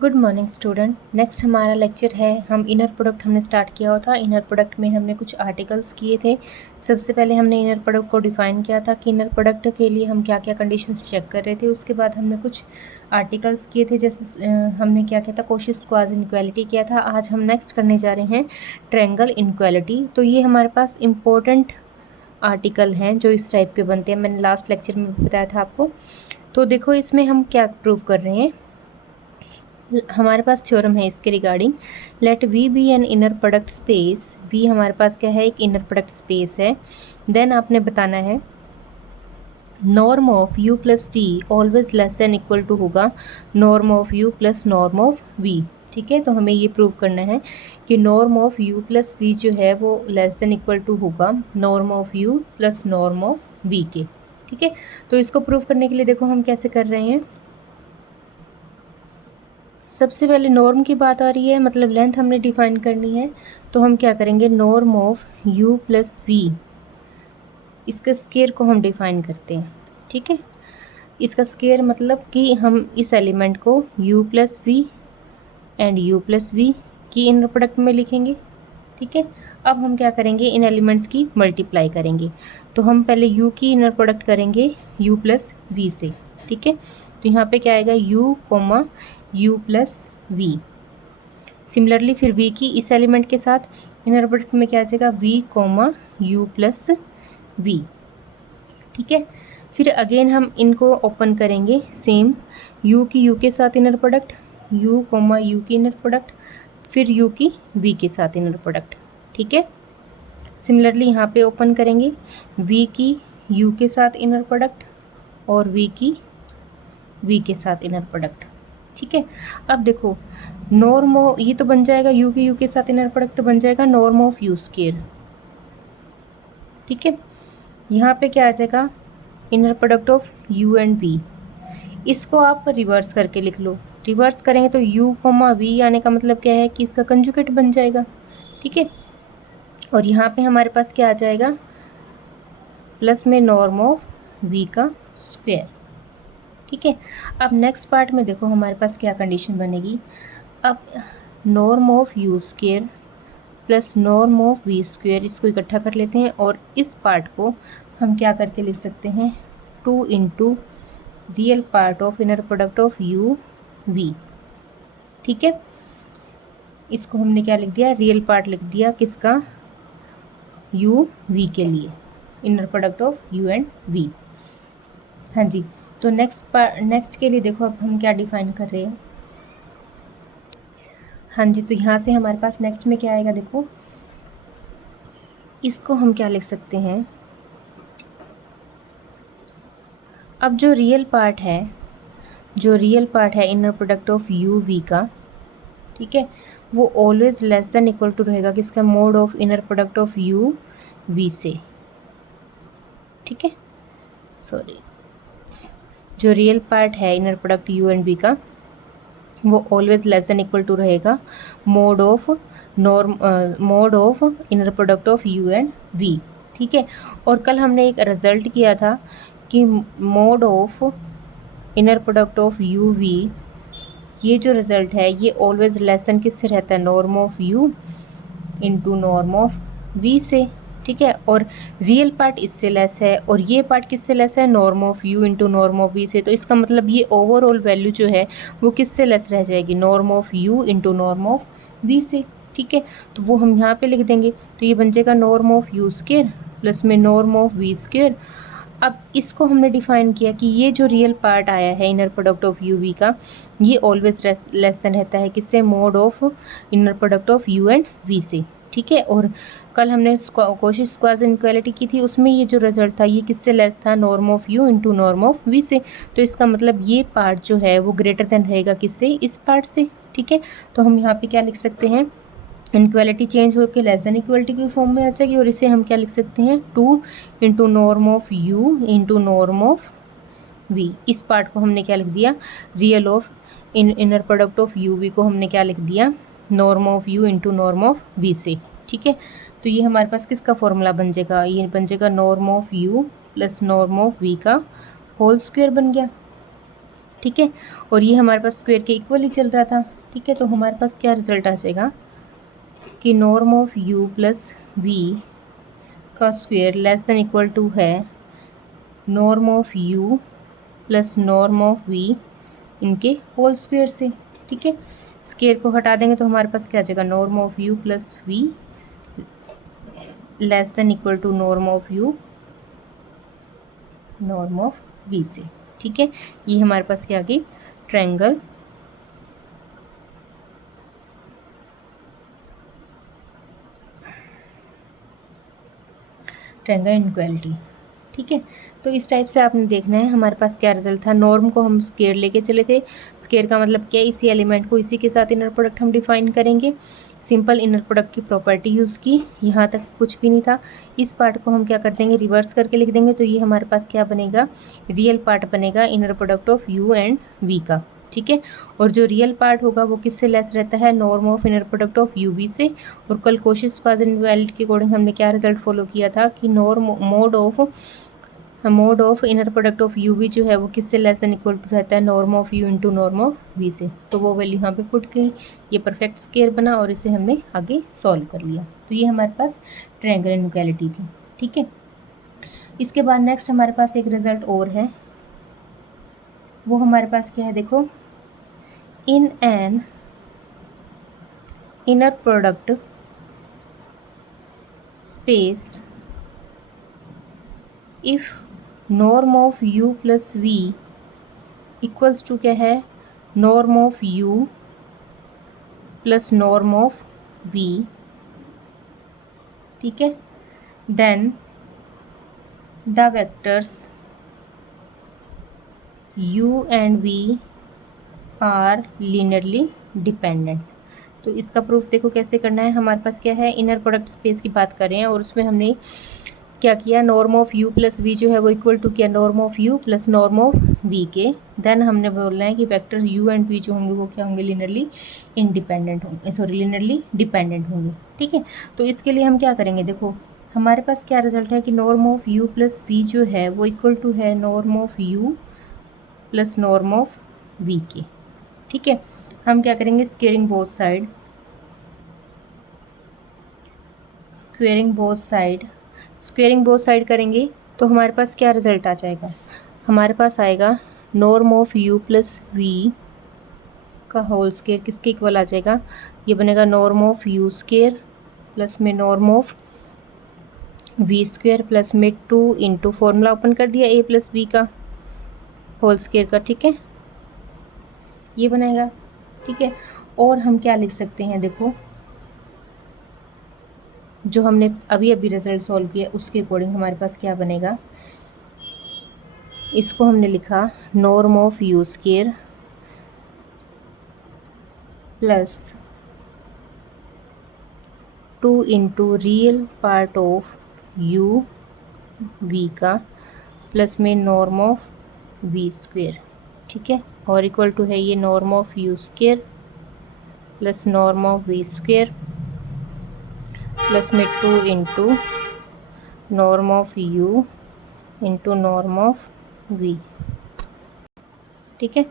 Good morning student. Next हमारा lecture है, हम इनर प्रोडक्ट हमने स्टार्ट किया हुआ था। इनर प्रोडक्ट में हमने कुछ आर्टिकल्स किए थे। सबसे पहले हमने इनर प्रोडक्ट को डिफाइन किया था कि इनर प्रोडक्ट के लिए हम क्या क्या कंडीशंस चेक कर रहे थे। उसके बाद हमने कुछ आर्टिकल्स किए थे, जैसे हमने क्या किया था, कोशिश क्वाज इनक्वालिटी किया था। आज हम नेक्स्ट करने जा रहे हैं ट्रायंगल इनक्वालिटी। तो ये हमारे पास इम्पोर्टेंट आर्टिकल हैं जो इस टाइप के बनते हैं। मैंने लास्ट लेक्चर में बताया था आपको। तो देखो इसमें हम क्या प्रूव कर रहे हैं। हमारे पास थ्योरम है इसके regarding, let V be an inner product space. V हमारे पास क्या है, एक इनर प्रोडक्ट स्पेस है। देन आपने बताना है norm of u plus v always less than equal to होगा norm of u plus norm of v। ठीक है, तो हमें ये प्रूव करना है कि norm of u plus v जो है वो लेस देन इक्वल टू होगा norm of u plus norm of v के। ठीक है, तो इसको प्रूव करने के लिए देखो हम कैसे कर रहे हैं। सबसे पहले नॉर्म की बात आ रही है, मतलब लेंथ हमने डिफाइन करनी है। तो हम क्या करेंगे, norm of u plus v, इसका स्केयर को हम डिफाइन करते हैं। ठीक है, इसका स्केयर मतलब कि हम इस एलिमेंट को u plus v and u plus v की इनर प्रोडक्ट में लिखेंगे। ठीक है, अब हम क्या करेंगे, इन एलिमेंट्स की मल्टीप्लाई करेंगे। तो हम पहले u की इनर प्रोडक्ट करेंगे u प्लस वी से। ठीक है, तो यहाँ पे क्या आएगा, u comma u plus v. Similarly फिर v की इस एलिमेंट के साथ इनर प्रोडक्ट में क्या आ जाएगा, v comma u plus v. ठीक है, फिर अगेन हम इनको ओपन करेंगे, सेम u की u के साथ inner product, u comma u की इनर प्रोडक्ट, फिर u की v के साथ इनर प्रोडक्ट। ठीक है, सिमिलरली यहाँ पे ओपन करेंगे v की u के साथ इनर प्रोडक्ट और v की v के साथ इनर प्रोडक्ट। ठीक है, अब देखो नॉर्म, ये तो बन जाएगा u की u के साथ इनर प्रोडक्ट, तो बन जाएगा नॉर्म ऑफ u स्क्वायर। ठीक है, यहाँ पे क्या आ जाएगा, inner product of u and v। इसको आप रिवर्स करके लिख लो। रिवर्स करेंगे तो u कोमा v आने का मतलब क्या है कि इसका कंजुगेट बन जाएगा। ठीक है, और यहाँ पे हमारे पास क्या आ जाएगा, प्लस में नॉर्म ऑफ v का स्क्वायर। ठीक है, अब नेक्स्ट पार्ट में देखो हमारे पास क्या कंडीशन बनेगी। अब norm of u square plus norm of v square, इसको इकट्ठा कर लेते हैं और इस पार्ट को हम क्या करके लिख सकते हैं, 2 into real part of inner product of u v। ठीक है, इसको हमने क्या लिख दिया, रियल पार्ट लिख दिया, किसका, u v के लिए, inner product of u and v। हाँ जी, तो नेक्स्ट के लिए देखो अब हम क्या डिफाइन कर रहे हैं। हाँ जी, तो यहाँ से हमारे पास नेक्स्ट में क्या आएगा, देखो इसको हम क्या लिख सकते हैं। अब जो रियल पार्ट है inner product of u v का, ठीक है, वो always less than equal to रहेगा किसका, mod of inner product of u v से। ठीक है, सॉरी, जो रियल पार्ट है inner product u and v का, वो always less than equal to रहेगा mod of inner product of u and v। ठीक है, और कल हमने एक रिजल्ट किया था कि mod of inner product of u v, ये जो रिजल्ट है ये ऑलवेज लेस देन किससे रहता है, norm of u into norm of v से। ठीक है, और रियल पार्ट इससे लेस है और ये पार्ट किससे लेस है, norm of u into norm of v से। तो इसका मतलब ये ओवरऑल वैल्यू जो है वो किससे लेस रह जाएगी, norm of u into norm of v से। ठीक है, तो वो हम यहाँ पे लिख देंगे, तो ये बन जाएगा norm of u square plus में नॉर्म ऑफ v स्क्वायर। अब इसको हमने डिफाइन किया कि ये जो रियल पार्ट आया है inner product of u v का, ये ऑलवेज लेस देन रहता है किससे, mode of inner product of u and v से। ठीक है, और कल हमने कोशिश स्क्वाज इनक्वालिटी की थी, उसमें ये जो रिजल्ट था ये किससे लेस था, norm of u into norm of v से। तो इसका मतलब ये पार्ट जो है वो ग्रेटर देन रहेगा किससे, इस पार्ट से। ठीक है, तो हम यहाँ पे क्या लिख सकते हैं, इनक्वालिटी चेंज होकर लेस देन इक्वलिटी की फॉर्म में आ जाएगी, और इसे हम क्या लिख सकते हैं, 2 into norm of u into norm of v। इस पार्ट को हमने क्या लिख दिया, real of inner product of u v को हमने क्या लिख दिया, norm of u into norm of v से। ठीक है, तो ये हमारे पास किसका फॉर्मूला बन जाएगा, ये बन जाएगा norm of u plus norm of v का होल स्क्वायर बन गया। ठीक है, और ये हमारे पास स्क्वायर के इक्वल ही चल रहा था। ठीक है, तो हमारे पास क्या रिजल्ट आ जाएगा कि norm of u plus v का square less than equal to है norm of u plus norm of v इनके होल स्क्वायर से। ठीक है, स्क्वायर को हटा देंगे तो हमारे पास क्या आ जाएगा, norm of u plus v less than equal to norm of u norm of v से। ठीक है, ये हमारे पास क्या आ गई, ट्रायंगल इनइक्वालिटी। ठीक है, तो इस टाइप से आपने देखना है हमारे पास क्या रिजल्ट था। नॉर्म को हम स्केयर लेके चले थे, स्केयर का मतलब क्या, इसी एलिमेंट को इसी के साथ इनर प्रोडक्ट हम डिफाइन करेंगे। सिंपल इनर प्रोडक्ट की प्रॉपर्टी यूज़ की, यहाँ तक कुछ भी नहीं था। इस पार्ट को हम क्या कर देंगे, रिवर्स करके लिख देंगे, तो ये हमारे पास क्या बनेगा, रियल पार्ट बनेगा inner product of u and v का। ठीक है, और जो रियल पार्ट होगा वो किससे लेस रहता है, norm of inner product of u v से। और कल कोशिश इनइक्वालिटी के अकॉर्डिंग हमने क्या रिजल्ट फॉलो किया था कि mod of inner product of u v जो है वो किससे लेस देन इक्वल टू रहता है, norm of u into norm of v से। तो वो वैल्यू यहाँ पे पुट की, ये परफेक्ट स्क्वायर बना और इसे हमने आगे सॉल्व कर लिया। तो ये हमारे पास ट्रायंगल इनइक्वालिटी थी। ठीक है, इसके बाद नेक्स्ट हमारे पास एक रिजल्ट और है, वो हमारे पास क्या है, देखो, in an inner product space if norm of u plus v equals to क्या है, norm of u plus norm of v। ठीक है, then the vectors u and v are linearly dependent. तो इसका प्रूफ देखो कैसे करना है। हमारे पास क्या है, इनर प्रोडक्ट स्पेस की बात कर रहे हैं और उसमें हमने क्या किया, norm of u plus v जो है वो इक्वल टू क्या, norm of u plus norm of v के। देन हमने बोलना है कि वेक्टर u एंड v जो होंगे वो क्या होंगे, लीनियरली इंडिपेंडेंट होंगे, सॉरी लीनियरली डिपेंडेंट होंगे। ठीक है, तो इसके लिए हम क्या करेंगे, देखो हमारे पास क्या रिजल्ट है कि norm of u plus v जो है वो इक्वल टू है norm of u plus norm of v के। ठीक है, हम क्या करेंगे, स्क्वेयरिंग बोथ साइड करेंगे तो हमारे पास क्या रिजल्ट आ जाएगा, हमारे पास आएगा norm of u plus v का होल स्क्वायर किसके इक्वल आ जाएगा, ये बनेगा norm of u square plus में norm of v square plus में 2 इंटू फॉर्मूला ओपन कर दिया a प्लस b का होल स्क्वायर का। ठीक है, ये बनेगा। ठीक है, और हम क्या लिख सकते हैं, देखो जो हमने अभी रिजल्ट सॉल्व किया उसके अकॉर्डिंग हमारे पास क्या बनेगा, इसको हमने लिखा norm of u square plus 2 into real part of u v का प्लस में नॉर्म ऑफ वी स्क्वायर। ठीक है, और इक्वल टू है ये norm of u square plus norm of v square plus में 2 into norm of u into norm of v। ठीक है,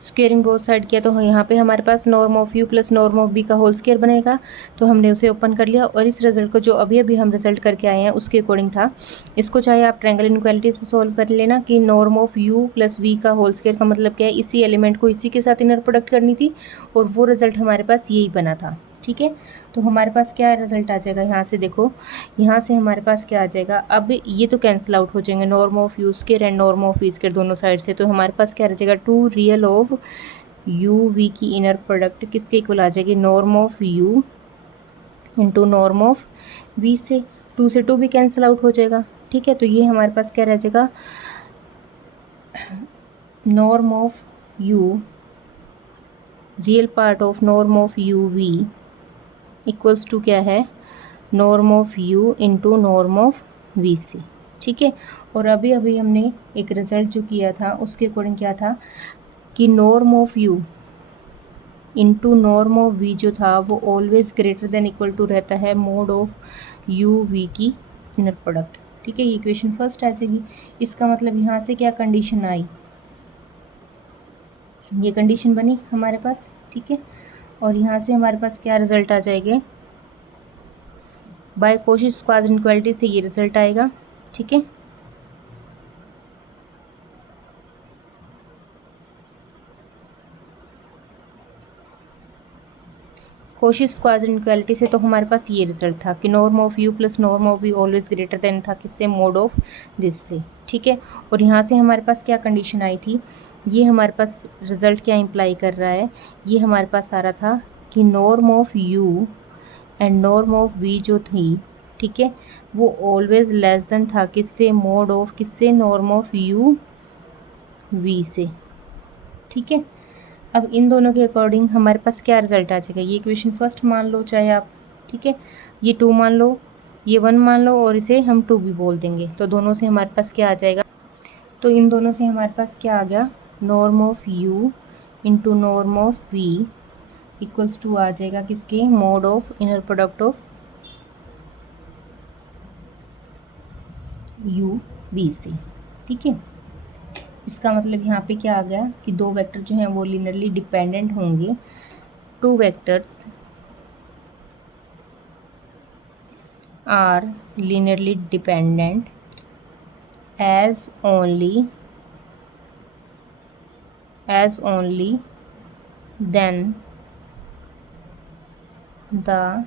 स्क्वेयरिंग बोथ साइड किया तो यहाँ पे हमारे पास norm of u plus norm of b का होल स्क्वायर बनेगा, तो हमने उसे ओपन कर लिया। और इस रिजल्ट को जो अभी हम रिजल्ट करके आए हैं उसके अकॉर्डिंग था, इसको चाहे आप ट्रायंगल इनइक्वालिटी से सॉल्व कर लेना कि norm of u plus v का होल स्क्वायर का मतलब क्या है, इसी एलिमेंट को इसी के साथ इनर प्रोडक्ट करनी थी और वो रिजल्ट हमारे पास यही बना था। ठीक है, तो हमारे पास क्या रिजल्ट आ जाएगा, यहाँ से देखो, यहाँ से हमारे पास क्या आ जाएगा, अब ये तो कैंसिल आउट हो जाएंगे, norm of u square and norm of v square दोनों साइड से। तो हमारे पास क्या रह जाएगा, 2 रियल ऑफ यू वी की इनर प्रोडक्ट किसके इक्वल आ जाएगी, norm of u into norm of v से। 2 से 2 भी कैंसिल आउट हो जाएगा। ठीक है, तो ये हमारे पास क्या रह जाएगा, norm of u real part of norm of u v equals to क्या है, norm of u into norm of v सी। ठीक है, और अभी हमने एक रिजल्ट जो किया था उसके अकॉर्डिंग क्या था कि norm of u into norm of v जो था वो always greater than equal to रहता है मोड ऑफ u v की इनर प्रोडक्ट। ठीक है, ये इक्वेशन फर्स्ट आ जाएगी। इसका मतलब यहाँ से क्या कंडीशन आई, ये कंडीशन बनी हमारे पास, ठीक है। और यहाँ से हमारे पास क्या रिजल्ट आ जाएगा, बाय कोशी स्क्वायर इनक्वालिटी से ये रिजल्ट आएगा, ठीक है। कोशी स्क्वायर इनक्वालिटी से तो हमारे पास ये रिजल्ट था कि norm of u plus norm of v always greater than था किससे, मोड ऑफ दिस से, ठीक है। और यहाँ से हमारे पास क्या कंडीशन आई थी, ये हमारे पास रिजल्ट क्या इम्प्लाई कर रहा है, ये हमारे पास आ रहा था कि norm of u and norm of v जो थी, ठीक है, वो ऑलवेज लेस देन था किससे, मोड ऑफ किससे, नॉर्म ऑफ यू वी से, ठीक है। अब इन दोनों के अकॉर्डिंग हमारे पास क्या रिजल्ट आ जाएगा, ये इक्वेशन फर्स्ट मान लो चाहे आप, ठीक है, ये 2 मान लो, ये 1 मान लो और इसे हम 2 भी बोल देंगे, तो दोनों से हमारे पास क्या आ जाएगा, तो इन दोनों से हमारे पास क्या आ गया, norm of u into norm of v equals to आ जाएगा किसके, mod of inner product of u v से, ठीक है। इसका मतलब यहाँ पे क्या आ गया कि दो वेक्टर जो हैं वो लिनियरली डिपेंडेंट होंगे, two vectors are linearly dependent as only then the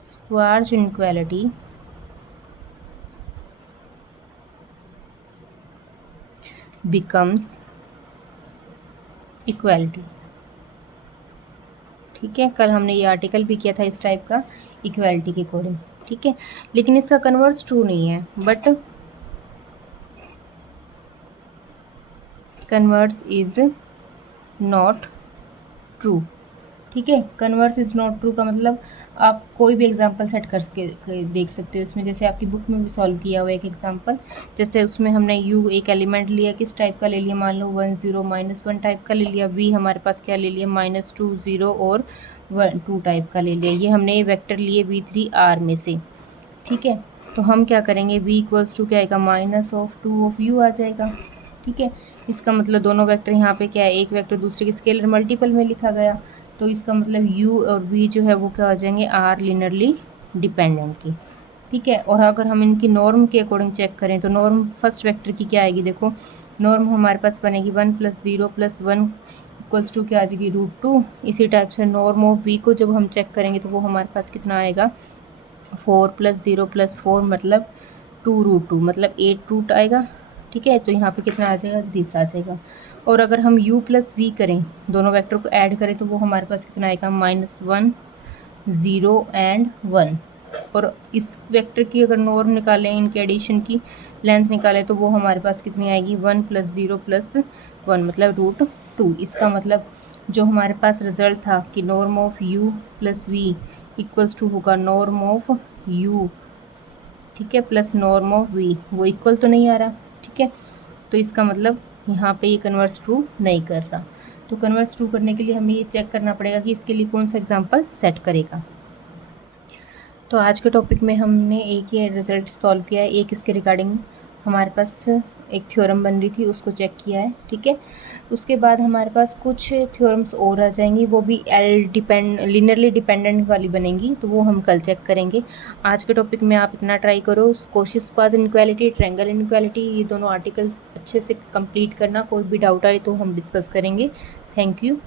square inequality becomes equality, ठीक है। कल हमने ये आर्टिकल भी किया था इस टाइप का इक्वालिटी के अकॉर्डिंग, ठीक है। लेकिन इसका कन्वर्स ट्रू नहीं है, but converse is not true, ठीक है। कन्वर्स इज नॉट ट्रू का मतलब आप कोई भी एग्जांपल सेट कर देख सकते हो इसमें, जैसे आपकी बुक में भी सॉल्व किया हुआ एक एग्जांपल, जैसे उसमें हमने u एक एलिमेंट लिया, किस टाइप का ले लिया, मान लो 1 0 -1 टाइप का ले लिया, v हमारे पास क्या ले लिया, -2 0 और 1 2 टाइप का ले लिया, ये हमने ये वेक्टर लिए v3 r में से, ठीक है। तो हम क्या करेंगे, v इक्वल्स टू क्या आएगा, -2 ऑफ u आ जाएगा, ठीक है। इसका मतलब दोनों वेक्टर यहाँ पे क्या है, एक वेक्टर दूसरे के स्केलर मल्टीपल में लिखा गया, तो इसका मतलब u और v जो है वो क्या हो जाएंगे, आर लिनियरली डिपेंडेंट की, ठीक है। और अगर हम इनकी नॉर्म के अकॉर्डिंग चेक करें तो नॉर्म फर्स्ट वेक्टर की क्या आएगी, देखो नॉर्म हमारे पास बनेगी 1 + 0 + 1 इक्वल्स टू क्या आ जाएगी, √2। इसी टाइप से नॉर्म ऑफ v को जब हम चेक करेंगे तो वो हमारे पास कितना आएगा, 4 + 0 + 4 मतलब 2√2 मतलब 8 रूट आएगा, ठीक है। तो यहाँ पे कितना आ जाएगा, दिस आ जाएगा। और अगर हम u + v करें, दोनों वेक्टर को ऐड करें तो वो हमारे पास कितना आएगा, -1 0 एंड 1। और इस वेक्टर की अगर नॉर्म निकालें, इनके एडिशन की लेंथ निकालें तो वो हमारे पास कितनी आएगी, 1 + 0 + 1 मतलब √2। इसका मतलब जो हमारे पास रिजल्ट था कि norm of u + v equals to होगा नॉर्म ऑफ u, ठीक है, प्लस नॉर्म ऑफ v, वो इक्वल तो नहीं आ रहा, ठीक है। तो इसका मतलब यहाँ पे ये कन्वर्स ट्रू नहीं कर रहा। तो कन्वर्स ट्रू करने के लिए हमें ये चेक करना पड़ेगा कि इसके लिए कौन सा एग्जांपल सेट करेगा। तो आज के टॉपिक में हमने एक ये रिजल्ट सॉल्व किया है, एक इसके रिगार्डिंग हमारे पास एक थ्योरम बन रही थी उसको चेक किया है, ठीक है। उसके बाद हमारे पास कुछ थ्योरम्स और आ जाएंगी, वो भी लिनियरली डिपेंडेंट वाली बनेंगी, तो वो हम कल चेक करेंगे। आज के टॉपिक में आप इतना ट्राई करो, Cauchy square inequality, triangle inequality, ये दोनों आर्टिकल अच्छे से कंप्लीट करना, कोई भी डाउट आए तो हम डिस्कस करेंगे। Thank you.